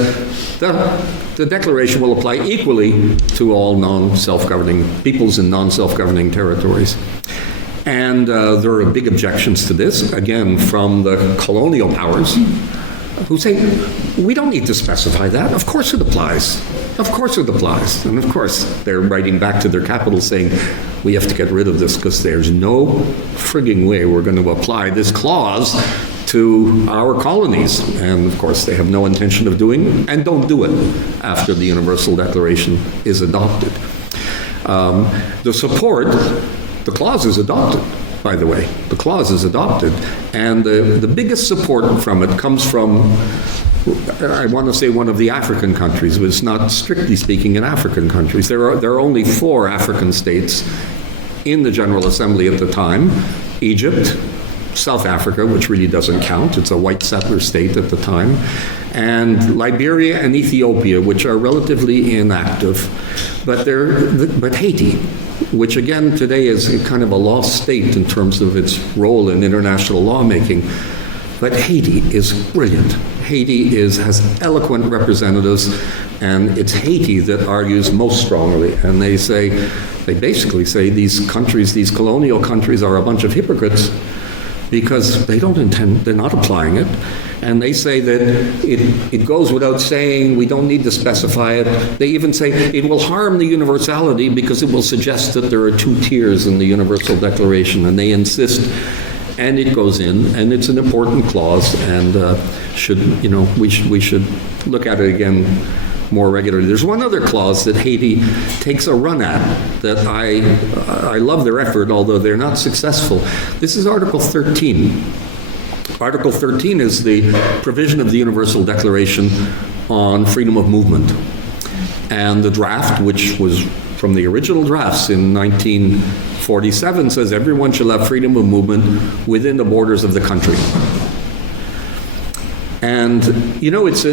that the declaration will apply equally to all non-self-governing peoples in non-self-governing territories. And there are big objections to this, again, from the colonial powers, who say, we don't need to specify that. Of course it applies. Of course it applies. And of course, they're writing back to their capital saying, we have to get rid of this because there's no frigging way we're going to apply this clause to our colonies. And of course, they have no intention of doing, and don't do it after the Universal Declaration is adopted. The support, the clause is adopted. By the way, the clause is adopted, and the biggest support from it comes from, I want to say, one of the African countries, but it's not strictly speaking in African countries. There are only 4 African states in the General Assembly at the time: Egypt, South Africa, which really doesn't count, it's a white settler state at the time, and Liberia and Ethiopia, which are relatively inactive, but Haiti, which again today is kind of a lost state in terms of its role in international lawmaking. But Haiti is brilliant. Haiti has eloquent representatives, and it's Haiti that argues most strongly. And they basically say these countries, these colonial countries, are a bunch of hypocrites because they're not applying it. And they say that it goes without saying, we don't need to specify it. They even say it will harm the universality because it will suggest that there are 2 tiers in the Universal Declaration, and they insist, and it goes in, and it's an important clause, and we should look at it again more regularly. There's one other clause that Haiti takes a run at that I love their effort, although they're not successful. This is Article 13. Article 13 is the provision of the Universal Declaration on freedom of movement. And the draft, which was from the original drafts in 1947, says everyone shall have freedom of movement within the borders of the country. And it's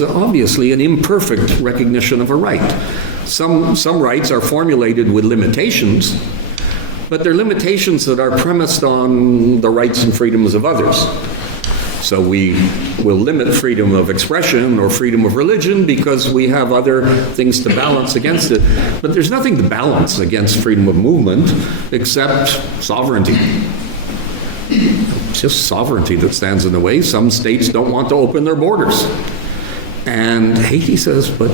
obviously an imperfect recognition of a right. Some rights are formulated with limitations, but they're limitations that are premised on the rights and freedoms of others. So we will limit freedom of expression or freedom of religion because we have other things to balance against it. But there's nothing to balance against freedom of movement except sovereignty. It's just sovereignty that stands in the way. Some states don't want to open their borders. And Haiti says, but,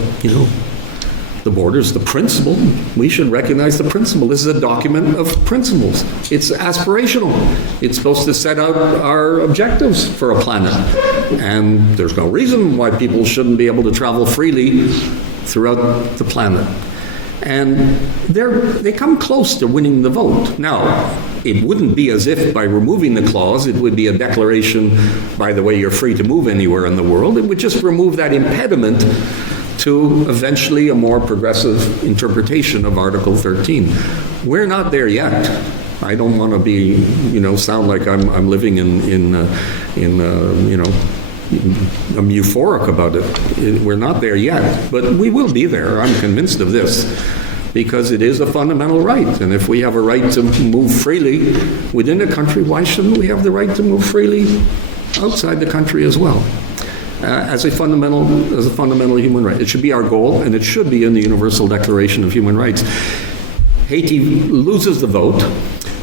the border is the principle. We should recognize the principle. This is a document of principles. It's aspirational. It's supposed to set out our objectives for a planet. And there's no reason why people shouldn't be able to travel freely throughout the planet. And they come close to winning the vote. Now, it wouldn't be as if by removing the clause, it would be a declaration, by the way, you're free to move anywhere in the world. It would just remove that impediment to eventually a more progressive interpretation of Article 13. We're not there yet. I don't want to be, sound like I'm living I'm euphoric about it. We're not there yet, but we will be there. I'm convinced of this, because it is a fundamental right. And if we have a right to move freely within a country, why shouldn't we have the right to move freely outside the country as well? As a fundamental human right. It should be our goal, and it should be in the Universal Declaration of Human Rights. Haiti loses the vote,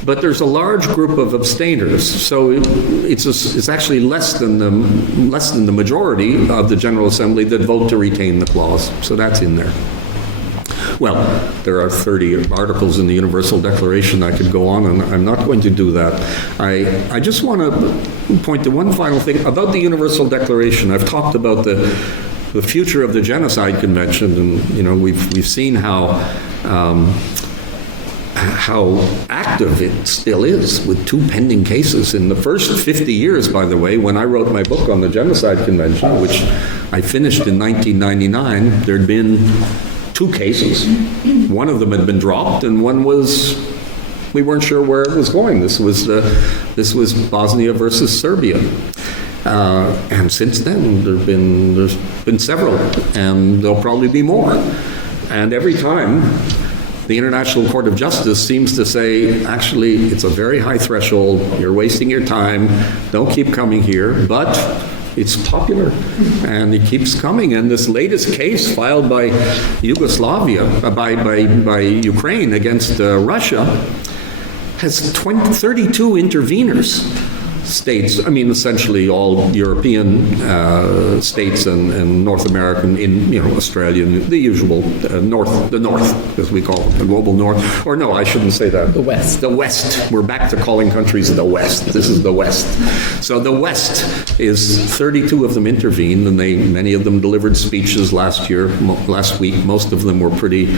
but there's a large group of abstainers. So it's actually less than the majority of the General Assembly that vote to retain the clause. So that's in there. Well, there are 30 articles in the Universal Declaration. I could go on, and I'm not going to do that. I just want to point to one final thing about the Universal Declaration. I've talked about the future of the Genocide Convention, and we've seen how active it still is, with 2 pending cases. In the first 50 years, by the way, when I wrote my book on the Genocide Convention, which I finished in 1999, there'd been 2 cases. One of them had been dropped, and one we weren't sure where it was going. This was Bosnia versus Serbia. And since then, there's been several, and there'll probably be more. And every time, the International Court of Justice seems to say, actually, it's a very high threshold, you're wasting your time, don't keep coming here, but it's popular, and it keeps coming. And this latest case filed by Yugoslavia, by Ukraine against Russia, has 32 interveners. States, essentially all European states and North American, Australian, the usual North, as we call it, the global North. Or no, I shouldn't say that. The West. The West. We're back to calling countries the West. This is the West. So the West is 32 of them intervened, and many of them delivered speeches last week. Most of them were pretty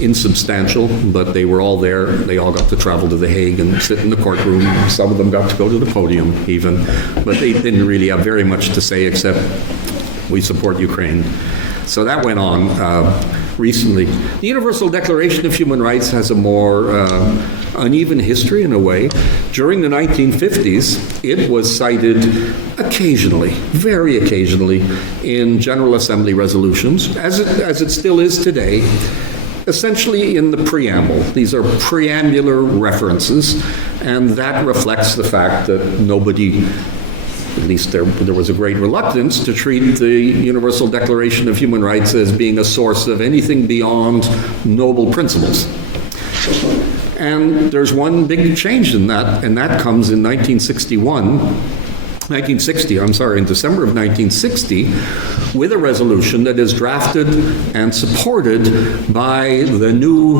insubstantial, but they were all there. They all got to travel to The Hague and sit in the courtroom. Some of them got to go to the podium even, but they didn't really have very much to say except we support Ukraine. So that went on recently. The Universal Declaration of Human Rights has a more uneven history in a way. During the 1950s, it was cited occasionally, very occasionally, in General Assembly resolutions, as it still is today. Essentially in the preamble. These are preambular references, and that reflects the fact that nobody, at least there was a great reluctance to treat the Universal Declaration of Human Rights as being a source of anything beyond noble principles. And there's one big change in that, and that comes in 1960, in December of 1960, with a resolution that is drafted and supported by the new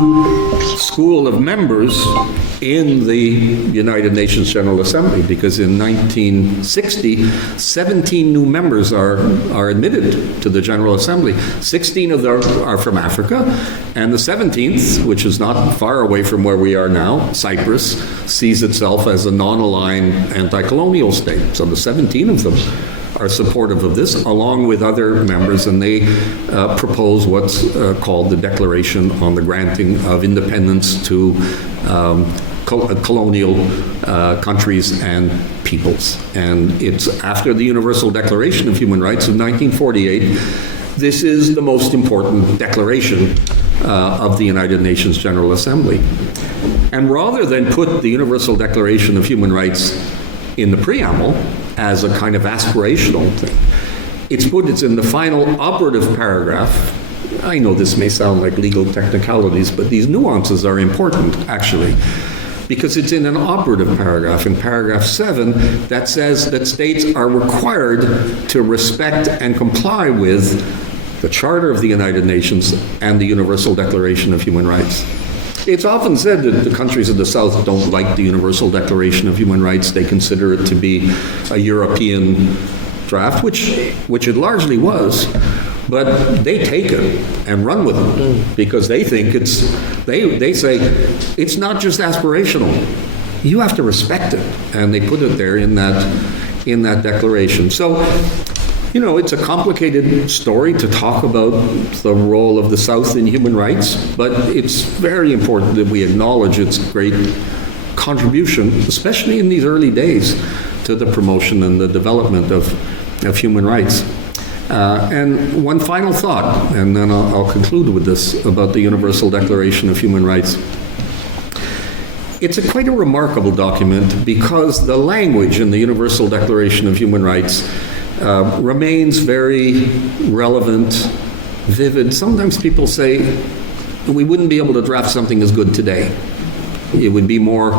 school of members in the United Nations General Assembly, because in 1960, 17 new members are admitted to the General Assembly. 16 of them are from Africa, and the 17th, which is not far away from where we are now, Cyprus, sees itself as a non-aligned anti-colonial state. So the 17 of them are supportive of this, along with other members, and they propose what's called the Declaration on the Granting of Independence to colonial countries and peoples. And it's after the Universal Declaration of Human Rights of 1948. This is the most important declaration of the United Nations General Assembly. And rather than put the Universal Declaration of Human Rights in the preamble, as a kind of aspirational thing. It's in the final operative paragraph. I know this may sound like legal technicalities, but these nuances are important, actually, because it's in an operative paragraph, in paragraph 7, that says that states are required to respect and comply with the Charter of the United Nations and the Universal Declaration of Human Rights. It's often said that the countries of the South don't like the Universal Declaration of Human Rights. They consider it to be a European draft, which it largely was, but they take it and run with it because they think they say it's not just aspirational. You have to respect it, and they put it there in that declaration. So, it's a complicated story to talk about the role of the South in human rights, but it's very important that we acknowledge its great contribution, especially in these early days, to the promotion and the development of human rights. And one final thought, and then I'll conclude with this, about the Universal Declaration of Human Rights. It's quite a remarkable document because the language in the Universal Declaration of Human Rights remains very relevant, vivid. Sometimes people say we wouldn't be able to draft something as good today. It would be more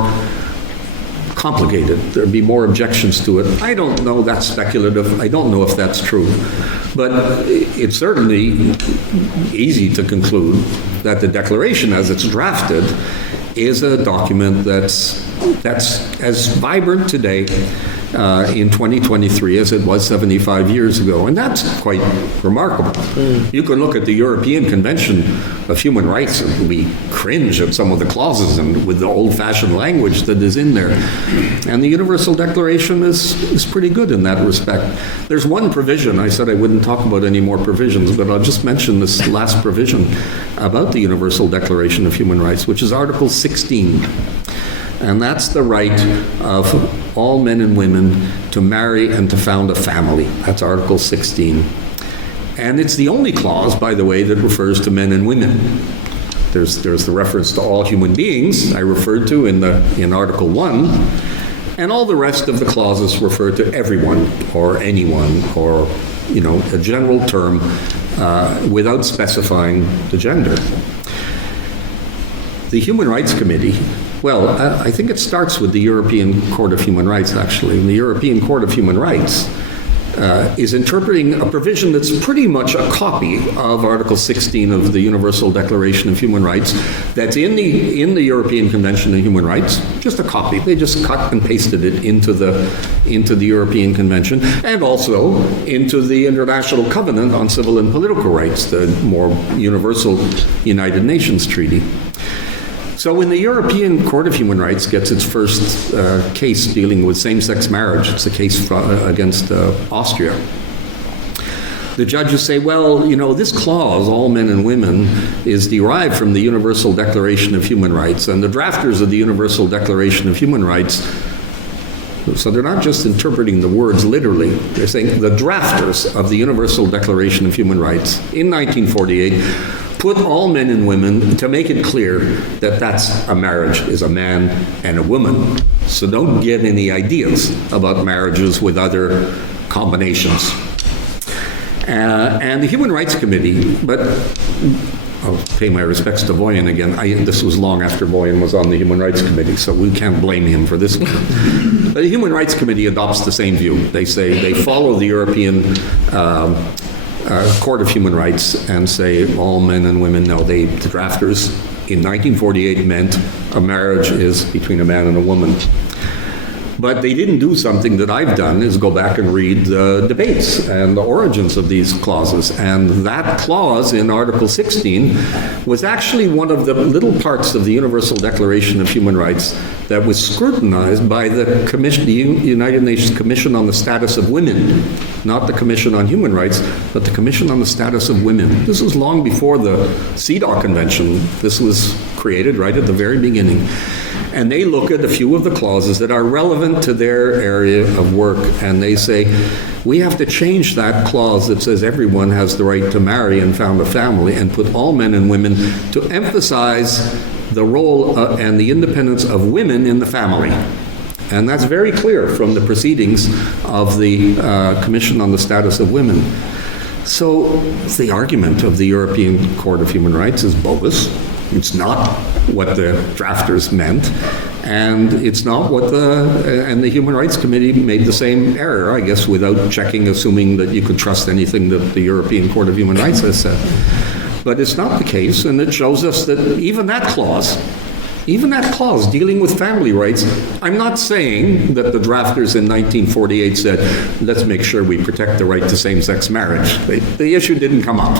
complicated. There'd be more objections to it. I don't know, that's speculative. I don't know if that's true. But it's certainly easy to conclude that the Declaration as it's drafted is a document that's as vibrant today in 2023 as it was 75 years ago. And that's quite remarkable. You can look at the European Convention of Human Rights and we cringe at some of the clauses and with the old-fashioned language that is in there. And the Universal Declaration is pretty good in that respect. There's one provision, I said I wouldn't talk about any more provisions, but I'll just mention this last provision about the Universal Declaration of Human Rights, which is Article 16. And that's the right of all men and women to marry and to found a family. That's Article 16. And it's the only clause, by the way, that refers to men and women. There's the reference to all human beings I referred to in Article 1, and all the rest of the clauses refer to everyone or anyone or, a general term without specifying the gender. The Human Rights Committee, well, I think it starts with the European Court of Human Rights, actually. And the European Court of Human Rights is interpreting a provision that's pretty much a copy of Article 16 of the Universal Declaration of Human Rights that's in the European Convention on Human Rights, just a copy. They just cut and pasted it into the European Convention and also into the International Covenant on Civil and Political Rights, the more universal United Nations treaty. So when the European Court of Human Rights gets its first case dealing with same-sex marriage, it's a case against Austria, the judges say, well, this clause, all men and women, is derived from the Universal Declaration of Human Rights, and the drafters of the Universal Declaration of Human Rights, so they're not just interpreting the words literally, they're saying the drafters of the Universal Declaration of Human Rights in 1948 put all men and women to make it clear that that's a marriage is a man and a woman. So don't get any ideas about marriages with other combinations. And the Human Rights Committee, but I'll pay my respects to Vojin again. This was long after Vojin was on the Human Rights Committee, so we can't blame him for this one. But the Human Rights Committee adopts the same view. They say they follow the European Court of Human Rights and say all men and women, no, the drafters in 1948 meant a marriage is between a man and a woman. But they didn't do something that I've done, is go back and read the debates and the origins of these clauses. And that clause in Article 16 was actually one of the little parts of the Universal Declaration of Human Rights that was scrutinized by the Commission, the United Nations Commission on the Status of Women, not the Commission on Human Rights, but the Commission on the Status of Women. This was long before the CEDAW Convention. This was created right at the very beginning. And they look at a few of the clauses that are relevant to their area of work, and they say, we have to change that clause that says everyone has the right to marry and found a family and put all men and women to emphasize the role and the independence of women in the family. And that's very clear from the proceedings of the Commission on the Status of Women. So the argument of the European Court of Human Rights is bogus. It's not what the drafters meant, and it's not what and the Human Rights Committee made the same error, I guess, without checking, assuming that you could trust anything that the European Court of Human Rights has said. But it's not the case, and it shows us that even that clause dealing with family rights, I'm not saying that the drafters in 1948 said, let's make sure we protect the right to same-sex marriage. The issue didn't come up.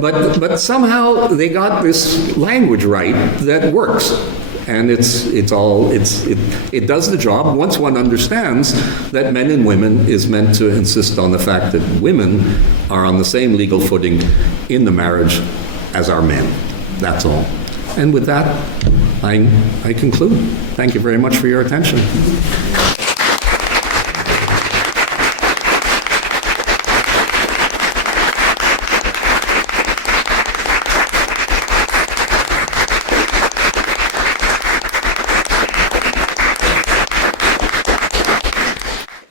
But somehow they got this language right that works. And it does the job once one understands that men and women is meant to insist on the fact that women are on the same legal footing in the marriage as are men. That's all. And with that, I conclude. Thank you very much for your attention.